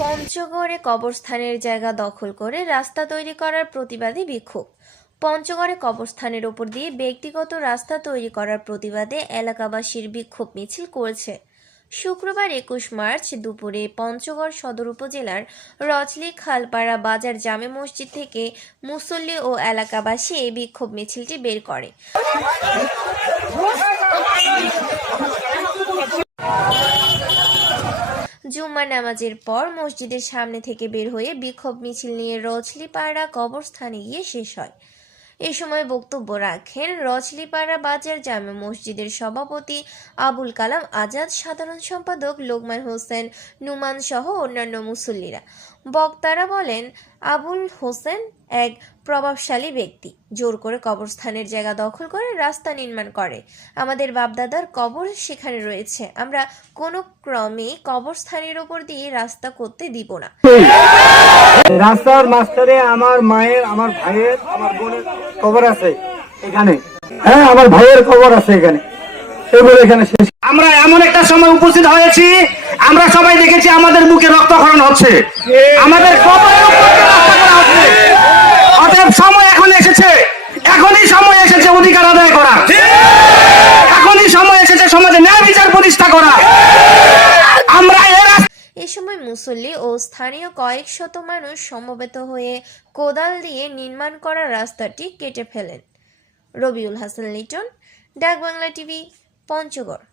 পঞ্চগড়ে কবরস্থানের জায়গা দখল করে রাস্তা তৈরি করার প্রতিবাদে বিক্ষোভ। পঞ্চগড়ে কবরস্থানের ওপর দিয়ে ব্যক্তিগত রাস্তা তৈরি করার প্রতিবাদে এলাকাবাসীর বিক্ষোভ মিছিল করেছে। শুক্রবার 21 মার্চ দুপুরে পঞ্চগড় সদর উপজেলার রজলি খালপাড়া বাজার জামে মসজিদ থেকে মুসল্লি ও এলাকাবাসী এই বিক্ষোভ মিছিলটি বের করে। জুম্মার নামাজের পর মসজিদের সামনে থেকে বের হয়ে বিক্ষোভ মিছিল নিয়ে রজলিপাড়া কবরস্থানে গিয়ে শেষ হয়। এ সময় বক্তব্য রাখেন রজলিপাড়া বাজার জামে মসজিদের সভাপতি আবুল কালাম আজাদ, সাধারণ সম্পাদক লোকমান হোসেন নুমান সহ অন্যান্য মুসল্লিরা। বক্তারা বলেন, আবুল হোসেন এক প্রভাবশালী ব্যক্তি, জোর করে কবরস্থানের জায়গা দখল করে রাস্তা নির্মাণ করে। আমাদের বাপদাদার কবর সেখানে রয়েছে, আমরা কোনো ক্রমে কবরস্থানের উপর দিয়ে রাস্তা করতে দিব না। রাস্তার মাঝখানে আমার মায়ের, আমার ভাইয়ের, আমার বোনের কবর আছে এখানে। হ্যাঁ, আমার ভাইয়ের কবর আছে এখানে। আমরা এমন একটা সময় উপস্থিত হয়েছি, আমরা সবাই দেখেছি আমাদের বুকে রক্তক্ষরণ হচ্ছে, আমাদের কবরের উপর দিয়ে রাস্তা করা হচ্ছে। অতএব সময় এখন এসেছে, এখনই সময় এসেছে অধিকার আদায় করা, এখনই সময় এসেছে সমাজে ন্যায় বিচার প্রতিষ্ঠা করা। আমরা এ সময় মুসল্লি ও স্থানীয় কয়েক শত মানুষ সমবেত হয়ে কোদাল দিয়ে নির্মাণ করা রাস্তাটি কেটে ফেলেন। রবিউল হাসান লিটন, ডাক বাংলা টিভি, পঞ্চগড়।